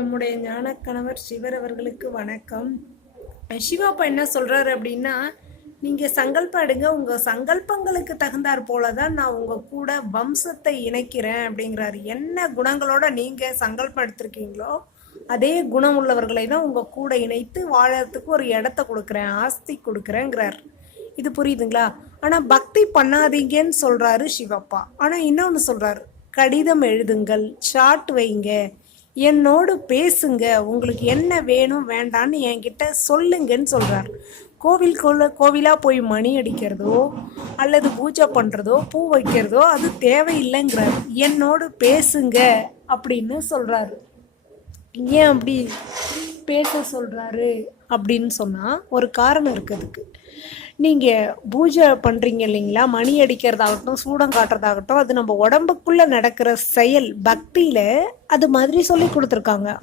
எம்முடைய ஞான கணவர் சிவர் அவர்களுக்கு வணக்கம். சிவாப்பா என்ன சொல்கிறாரு அப்படின்னா, நீங்கள் சங்கல்பம் எடுங்க, உங்கள் சங்கல்பங்களுக்கு தகுந்தாற் போல தான் நான் உங்கள் கூட வம்சத்தை இணைக்கிறேன் அப்படிங்கிறாரு. என்ன குணங்களோட நீங்கள் சங்கல்பம் எடுத்திருக்கீங்களோ அதே குணம் உள்ளவர்களை தான் உங்கள் கூட இணைத்து வாழறதுக்கு ஒரு இடத்த கொடுக்குறேன், ஆஸ்தி கொடுக்குறேங்கிறார். இது புரியுதுங்களா? ஆனால் பக்தி பண்ணாதீங்கன்னு சொல்கிறாரு சிவப்பா. ஆனால் இன்னொன்று சொல்கிறாரு, கடிதம் எழுதுங்கள், சாட் வைங்க, என்னோடு பேசுங்க, உங்களுக்கு என்ன வேணும் வேண்டான்னு என்கிட்ட சொல்லுங்கன்னு சொல்கிறார். கோவிலாக போய் மணி அடிக்கிறதோ அல்லது பூஜை பண்ணுறதோ பூ வைக்கிறதோ அது தேவையில்லைங்கிறார். என்னோடு பேசுங்க அப்படின்னு சொல்கிறாரு. ஏன் அப்படி பேச சொல்கிறாரு அப்படின்னு சொன்னால் ஒரு காரணம் இருக்குதுக்கு. நீங்கள் பூஜை பண்ணுறீங்க இல்லைங்களா, மணி அடிக்கிறதாகட்டும் சூடம் காட்டுறதாகட்டும், அது நம்ம உடம்புக்குள்ளே நடக்கிற செயல். பக்தியில் அது மாதிரி சொல்லி கொடுத்துருக்காங்க.